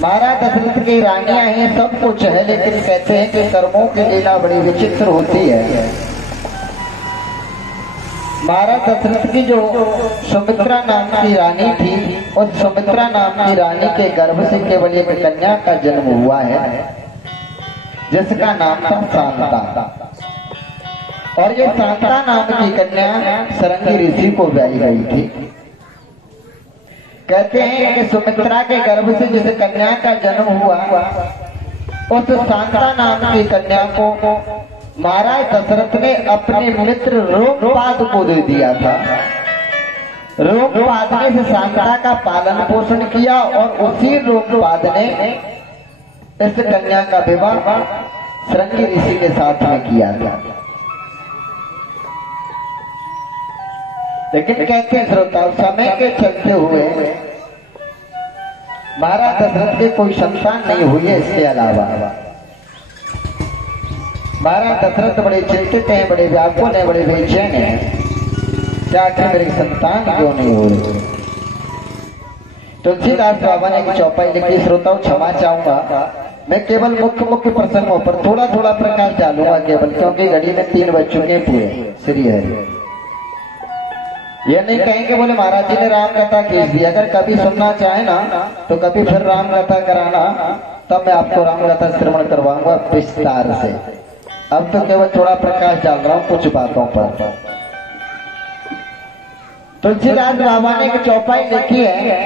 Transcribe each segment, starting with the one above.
महाराज दशरथ की रानियां हैं, सब कुछ है, लेकिन कहते हैं कि कर्मों की लीला बड़ी विचित्र होती है। महाराज दशरथ की जो सुमित्रा नाम की रानी थी, उस सुमित्रा नाम की रानी के गर्भ से केवल एक कन्या का जन्म हुआ है, जिसका नाम था शांता। और ये शांता नाम की कन्या सरंगी ऋषि को ब्याही गई थी। कहते हैं कि सुमित्रा के गर्भ से जिस कन्या का जन्म हुआ, उस शांता नाम की कन्या को महाराज दशरथ ने अपने मित्र रोमपाद को दे दिया था। रोमपाद ने इस शांता का पालन पोषण किया और उसी रोमपाद ने इस कन्या का विवाह सरंगी ऋषि के साथ में किया था। लेकिन कहते हैं श्रोताओं, समय के चलते हुए महाराज दशरथ के कोई संतान नहीं हुई है। इसके अलावा महाराज दशरथ बड़े चिंतित हैं, बड़े व्याकुल हैं, बड़े बेचैन हैं, क्या कि मेरी संतान क्यों नहीं हो रही। तुलसीदास बाबा ने एक चौपाई लिखी। श्रोताओं क्षमा चाहूंगा, मैं केवल मुख्य प्रसंगों पर थोड़ा थोड़ा प्रकाश डालूंगा केवल, क्योंकि घड़ी में 3 बज चुके पूरे। श्री हरि। ये नहीं कहेंगे बोले महाराज जी ने राम कथा खींच दी। अगर कभी सुनना चाहे ना तो कभी फिर राम कथा कराना, तब मैं आपको राम कथा श्रवण करवाऊंगा विस्तार से। अब तो केवल थोड़ा प्रकाश डाल रहा हूं कुछ बातों पर। तुलसीदास बाबा ने एक चौपाई लिखी है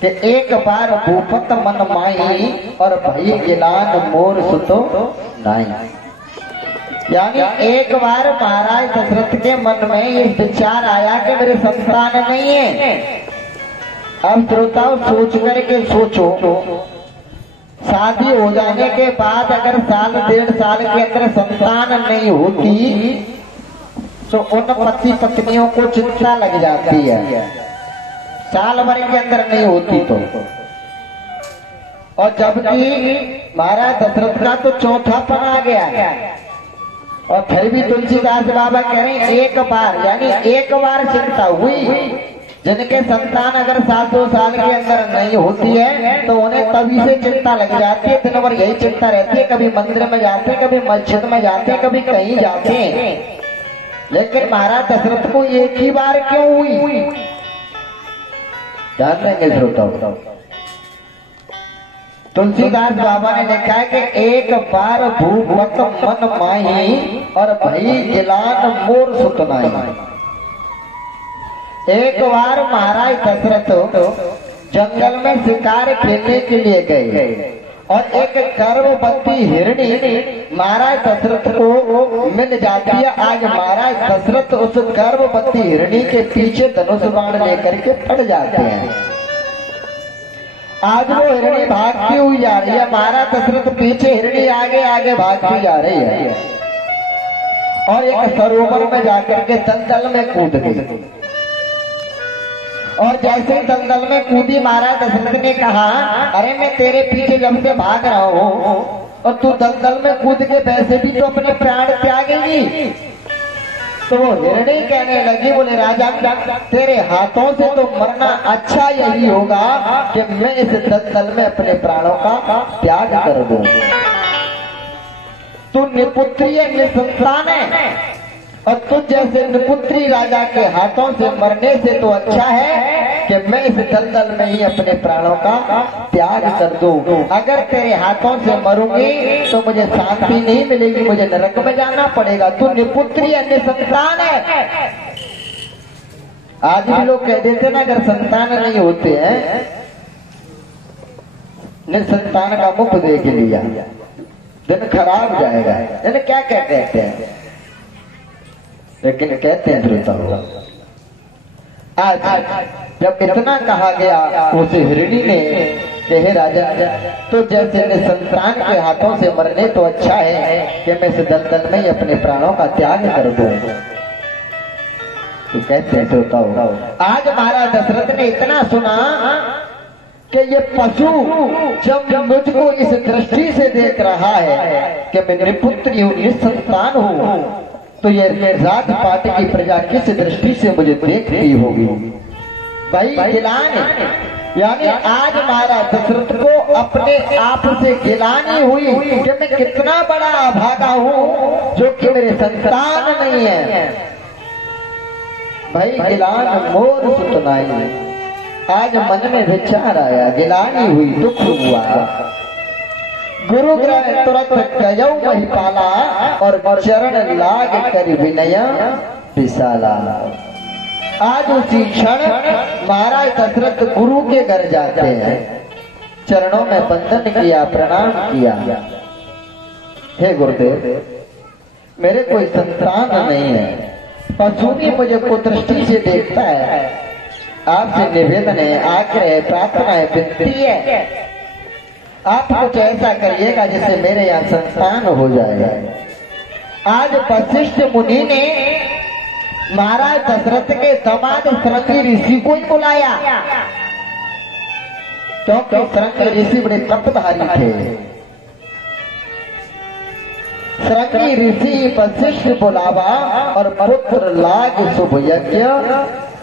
कि एक बार भूपत मन माई और भई गिलान मोर सुतो नाई। यानी एक बार महाराज दशरथ के मन में ये विचार आया कि मेरे संतान नहीं है। अब श्रोताओं सोच करके सोचो, शादी हो जाने के बाद अगर 1.5 साल के अंदर संतान नहीं होती तो उन पति पत्नियों को चिंता लग जाती है। साल भर के अंदर नहीं होती तो। और जबकि महाराज दशरथ का तो चौथापन आ गया, और फिर भी तुलसीदास बाबा कह रहे हैं एक बार, यानी एक बार चिंता हुई। जिनके संतान अगर 7-2 साल के अंदर नहीं होती है तो उन्हें तभी से चिंता लग जाती है। दिन भर यही चिंता रहती है, कभी मंदिर में जाते, कभी मस्जिद में जाते, कभी कहीं जाते। लेकिन महाराज दशरथ को एक ही बार क्यों हुई, जान लेंगे श्रोताओं। तुलसीदास बाबा ने लिखा है कि एक बार भूपत मन माही और भई गिलान मोर सुतनाई। एक बार महाराज दशरथ जंगल में शिकार खेलने के लिए गए और एक गर्भवती हिरणी महाराज दशरथ को मिल जाती है। आज महाराज दशरथ उस गर्भवती हिरणी के पीछे धनुष बाण लेकर के पड़ जाते हैं। आज वो हिरणी भागती हुई जा रही है, महाराज दशरथ पीछे, हिरणी आगे आगे भागती जा रही है और एक सरोवर में जाकर के दलदल में कूद गई। और जैसे दलदल में कूदी, महाराज दशरथ ने कहा, अरे मैं तेरे पीछे जब से भाग रहा हूँ और तू दलदल में कूद के वैसे भी तो अपने प्राण त्यागेगी। तो वो हिरणी कहने लगी, बोले राजा तेरे हाथों से तो मरना अच्छा यही होगा कि मैं इस दलदल में अपने प्राणों का त्याग कर दूं। तू निपुत्री है, निसंतान है, और तुझ जैसे निपुत्री राजा के हाथों से मरने से तो अच्छा है कि मैं इस दलदल में ही अपने प्राणों का त्याग कर दूं। अगर तेरे हाथों से मरूंगी तो मुझे शांति नहीं मिलेगी, मुझे नरक में जाना पड़ेगा। तू निपुत्री अन्य संतान है। आज भी लोग कह देते ना, अगर संतान नहीं होते हैं, निसंतान का मुख देख लिया, दिन खराब जाएगा। यानी क्या कहते हैं, लेकिन कहते हैं श्रोताओं, आज जब इतना कहा गया उस हिरणी ने कि हे राजा, तो जैसे निसंतान के हाथों से मरने तो अच्छा है कि मैं इस दलदल में ही अपने प्राणों का त्याग कर दूं। तो कहते हैं श्रोताओं, आज महाराज दशरथ ने इतना सुना कि ये पशु जब मुझको इस दृष्टि से देख रहा है कि मैं निपुत्री हूँ, निसंतान हूँ, तो ये राजपाट की प्रजा किस दृष्टि से मुझे देख रही होगी। भाई गिलान यानी आज महाराज दशरथ को अपने आप से गिलानी हुई कि मैं कितना बड़ा अभागा हूँ जो कि मेरे संतान नहीं है। भाई गिलान मोर सुतनाई, आज मन में विचार आया, गिलानी हुई, दुख हुआ। गुरु ग्रह तुरंत गयो महिपाला और चरण लाग कर विनय विशाला। आज उसी क्षण महाराज दशरथ गुरु के घर जाते हैं, चरणों में वंदन किया, प्रणाम किया। हे गुरुदेव, मेरे कोई संतान नहीं है, पशु भी मुझे कुदृष्टि से देखता है। आपसे निवेदन है, आग्रह है, प्रार्थना है, विनती है, आप कुछ ऐसा करिएगा जिससे मेरे यहाँ संतान हो जाएगा। आज वशिष्ठ मुनि ने महाराज दशरथ के दामाद श्रृंगी ऋषि को ही बुलाया, क्योंकि श्रृंगी ऋषि बड़े तपधारी थे। श्रृंगी ऋषि वशिष्ठ बुलावा और पुत्र लाग शुभ यज्ञ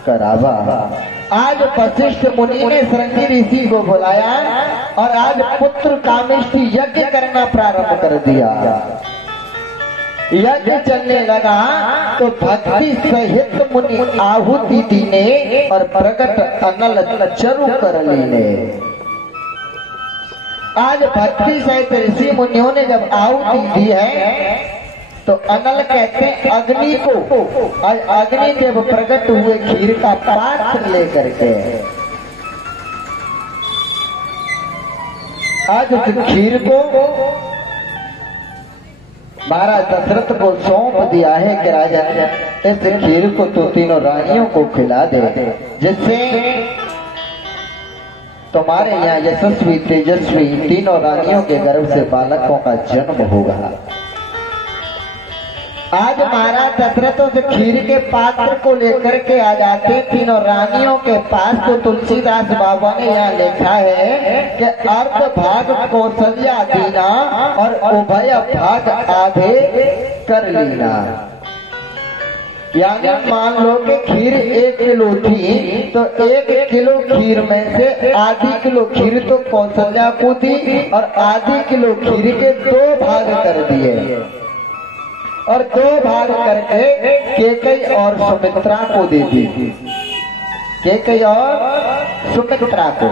करावा। आज वशिष्ठ मुनि ने श्रृंगी ऋषि को बुलाया और आज पुत्र कामेष्टि यज्ञ करना प्रारंभ कर दिया। यज्ञ चलने लगा तो भक्ति सहित मुनि आहुति दीने और प्रकट अनल चरु कर लेने। आज भक्ति सहित ऋषि मुनियों ने जब आहुति दी है तो अनल कहते हैं अग्नि को। अग्नि जब प्रकट हुए खीर का पात्र लेकर के, आज उस खीर को महाराज दशरथ को सौंप दिया है कि राजा इस खीर को तो तीनों रानियों को खिला दे, जिससे तुम्हारे यहाँ यशस्वी तेजस्वी तीनों रानियों के गर्भ से बालकों का जन्म होगा। आज महाराज दशरथ उस खीर के पात्र को लेकर के आ जाते तीनों रानियों के पास। तो तुलसीदास बाबा ने यहाँ लिखा है कि अर्ध भाग कौशल्या दीना और उभय भाग आधे कर लेना। यानी मान लो कि खीर 1 किलो थी तो 1 किलो खीर में से आधी किलो खीर तो कौशल्या को दी और आधी किलो खीर के 2 भाग कर दिए और 2 भाग करके केकई और सुमित्रा को दे दी। केकई और सुमित्रा को।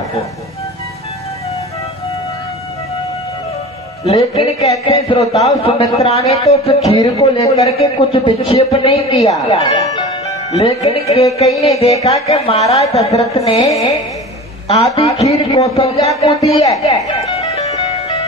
लेकिन कहते हैं श्रोताओं, सुमित्रा ने तो उस खीर को लेकर के कुछ विक्षेप नहीं किया, लेकिन केकई ने देखा कि महाराज दशरथ ने आधी खीर कौशल्या को दी है।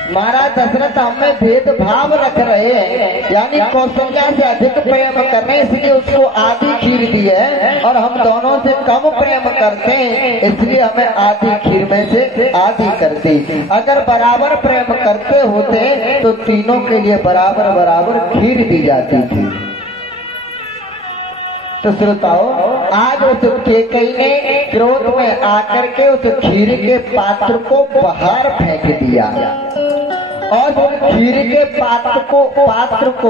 महाराज दशरथ हमें भेदभाव रख रहे हैं, यानी कौशल्या से अधिक प्रेम कर रहे हैं, इसलिए उसको आधी खीर दी है और हम दोनों से कम प्रेम करते हैं, इसलिए हमें आधी खीर में से आधी कर दी। अगर बराबर प्रेम करते होते तो तीनों के लिए बराबर बराबर खीर दी जाती थी। तो श्रोताओ, आज उस केकई ने क्रोध में आकर के उस खीर के पात्र को बाहर फेंक दिया और उस खीर के पात्र को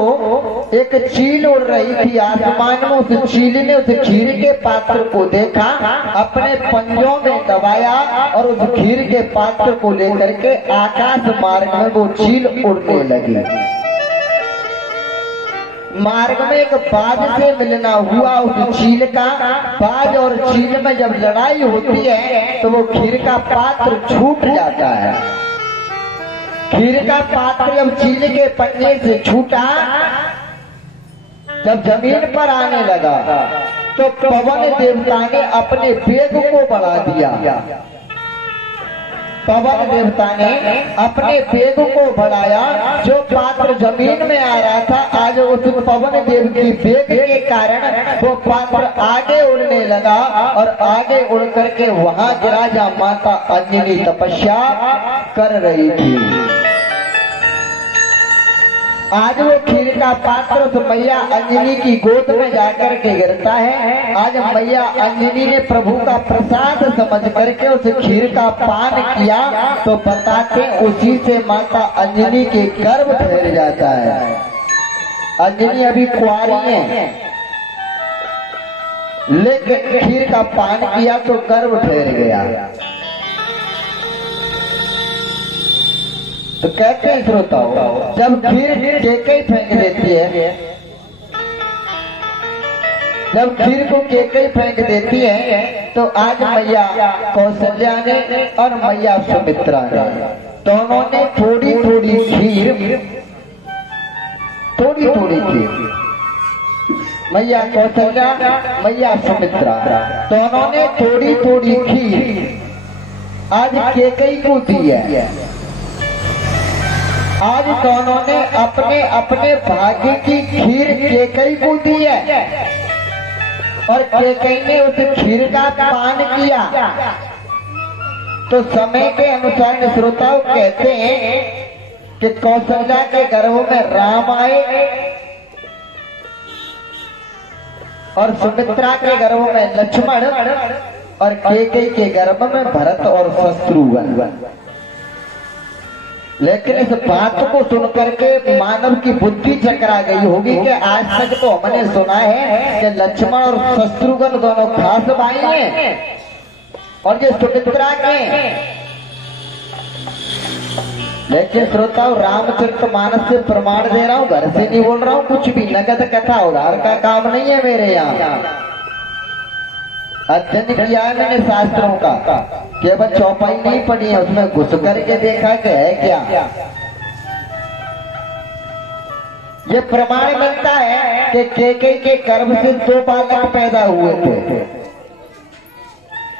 एक चील उड़ रही थी आसमान में। उस चील ने उस खीर के पात्र को देखा, अपने पंजों में दबाया और उस खीर के पात्र को लेकर के आकाश मार्ग में वो चील उड़ने लगी। मार्ग में एक बाज से मिलना हुआ उस चील का। बाज और चील में जब लड़ाई होती है तो वो खीर का पात्र छूट जाता है। खीर का पात्र जब चील के पंजे से छूटा, जब जमीन पर आने लगा तो पवन देवता ने अपने वेग को बढ़ा दिया। पवन देवता ने अपने वेग को बढ़ाया। जो पात्र जमीन में आ रहा था, आज उस पवन देव की वेग के कारण वो पात्र आगे उड़ने लगा और आगे उड़ करके वहां गिरा जहां माता अंजनी तपस्या कर रही थी। आज वो खीर का पात्र उस मैया अंजनी की गोद में जाकर के गिरता है। आज मैया अंजनी ने प्रभु का प्रसाद समझ करके उस खीर का पान किया तो बताते उसी से माता अंजनी के गर्भ ठहर जाता है। अंजनी अभी कुंवारी है, लेकिन खीर का पान किया तो गर्भ ठहर गया। तो कहते हैं श्रोताओं, जब खीर केकई फेंक देती है, जब खीर को केकई फेंक देती है, तो आज मैया कौशल्या ने और मैया सुमित्रा ने दोनों ने थोड़ी थोड़ी खीर, थोड़ी थोड़ी खीर, मैया कौशल्या मैया सुमित्रा दोनों ने थोड़ी थोड़ी खीर आज केकई को दी है। आज दोनों ने अपने अपने भाग्य की खीर केकई को दी है और केकई ने उस खीर का पान किया। तो समय के अनुसार श्रोताओं कहते हैं कि कौशल्या के गर्भ में राम आए और सुमित्रा के गर्भ में लक्ष्मण और केकई के गर्भ में भरत और शत्रुघ्न। लेकिन इस बात को सुनकर के मानव की बुद्धि चकरा गई होगी कि आज तक तो हमने सुना है कि लक्ष्मण और शत्रुघ्न दोनों खास भाई हैं और ये सुमित्रा के। लेकिन श्रोताओं, रामचरितमानस से प्रमाण दे रहा हूँ, घर से नहीं बोल रहा हूँ कुछ भी। नगद कथा उधार का काम नहीं है मेरे यहाँ। अध्ययन किया है मैंने शास्त्रों का, केवल चौपाई नहीं पढ़ी है, उसमें घुस करके देखा कि है क्या। ये प्रमाण मिलता है कि केकई के गर्भ से 2 बालक पैदा हुए थे।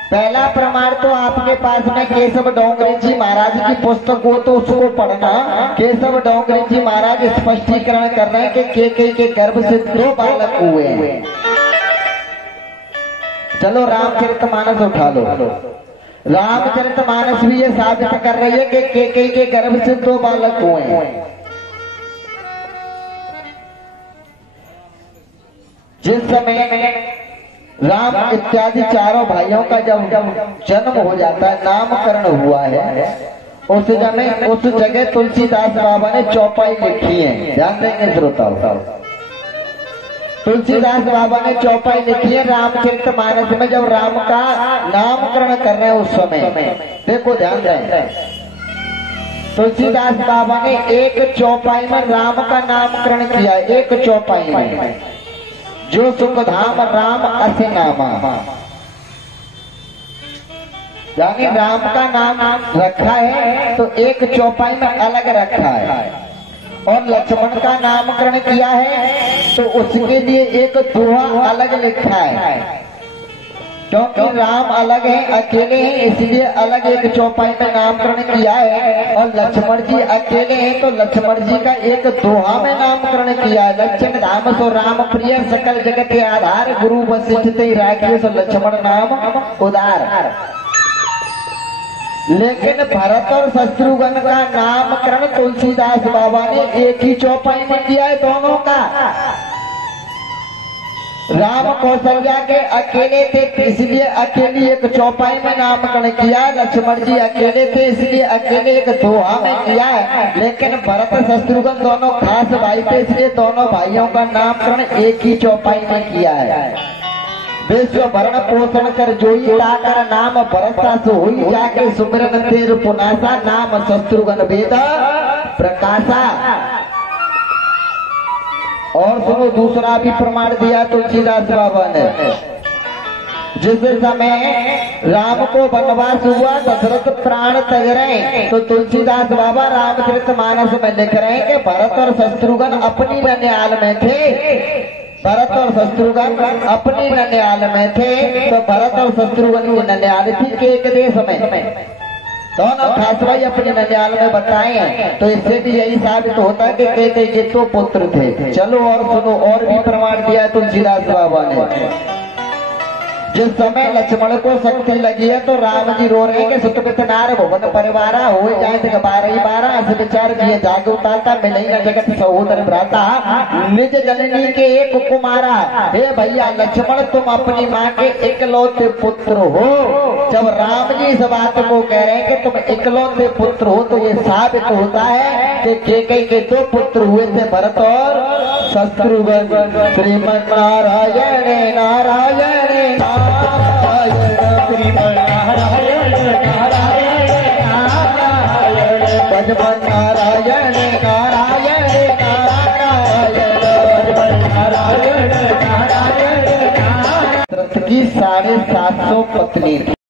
पहला प्रमाण तो आपके पास में केशव डोंगरे जी महाराज की पुस्तक हो तो उसको पढ़ना। केशव डोंगरे जी महाराज स्पष्टीकरण कर रहे हैं कि केकई के गर्भ से 2 बालक हुए हैं। चलो रामचरितमानस उठा लो। रामचरितमानस भी ये साबित कर रही है कि केकई के गर्भ से 2 बालक हुए हैं। जिस समय में राम इत्यादि चारों भाइयों का जब जन्म हो जाता है, नामकरण हुआ है, उस जगह तुलसीदास बाबा ने चौपाई लिखी है। ध्यान देंगे श्रोताओं, तुलसीदास बाबा ने चौपाई लिखी है रामचरितमानस में। जब राम का नामकरण कर रहे हैं उस समय, देखो ध्यान दें, तुलसीदास बाबा ने एक चौपाई में राम का नामकरण किया। एक चौपाई में, जो सुखधाम राम असे नामा, यानी राम का नाम रखा है तो एक चौपाई में अलग रखा है। और लक्ष्मण का नामकरण किया है तो उसके लिए एक दोहा अलग लिखा है। क्योंकि राम अलग है, अकेले हैं, इसलिए अलग एक चौपाई में नामकरण किया है। और लक्ष्मण जी अकेले हैं तो लक्ष्मण जी का एक दोहा में नामकरण किया है। लक्ष्मण धाम सो राम प्रिय, सकल जगत के आधार, गुरु वशिष्ठ राखियो सो लक्ष्मण नाम उदार। लेकिन भरत और शत्रुघ्न का नामकरण तुलसीदास बाबा ने एक ही चौपाई में किया है दोनों का। राम कौशल्या के अकेले थे इसलिए अकेली एक चौपाई में नामकरण किया। लक्ष्मण जी अकेले थे इसलिए अकेले एक दोहा में किया है। लेकिन भरत शत्रुघ्न दोनों खास भाई थे इसलिए दोनों भाइयों का नामकरण एक ही चौपाई में किया है। विश्व भरण पोषण कर जोई, ताकर नाम भरता सो हुई, जाके सुमिरन तेर पुनासा, नाम शत्रुघ्न वेद प्रकाशा। और सुनो, दूसरा भी प्रमाण दिया तुलसीदास बाबा ने। जिस समय राम को वनवास हुआ, दशरथ प्राण तज रहे, तो तुलसीदास बाबा रामचरितमानस में लिख रहे हैं कि भरत और शत्रुघ्न अपनी ननिहाल में थे। भरत और शत्रुघ्न अपनी ननिहाल में थे, तो भरत और शत्रुघ्न की ननिहाल थी एक देश में। दोनों खास भाई अपने ननिहाल में बताए हैं। तो इससे भी यही साबित होता है कि केकई के 2 पुत्र थे। चलो और सुनो, और भी प्रमाण दिया तुलसीदास बाबा ने। जिस समय लक्ष्मण को शक्ति लगी है तो राम जी रो रहे हैं कि सुतपित नार भुवन परिवारा, हो जाए 12 अस विचार दिए जागृता, मिले न जगत सहोदर भ्राता, निज जननी के एक कुमारा। हे भैया लक्ष्मण, तुम अपनी माँ के इकलौते पुत्र हो। जब राम जी इस बात को कह रहे हैं कि तुम इकलौते पुत्र हो, तो ये साबित होता है कि केकई के 2 पुत्र हुए थे, भरत और शत्रुघ्न। श्रीमन नारायण नारायण नारायण, श्रीमन नारायण नारायण नारायण, भजमन नारायण नारायण नारायण नारायण नारायण। दशरथ की 750 पत्नी थी।